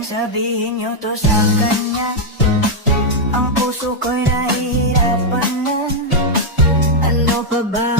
pwedeng sabihin nyo to sa kanya. Ang puso ko'y nahihirapan na. Ano pa ba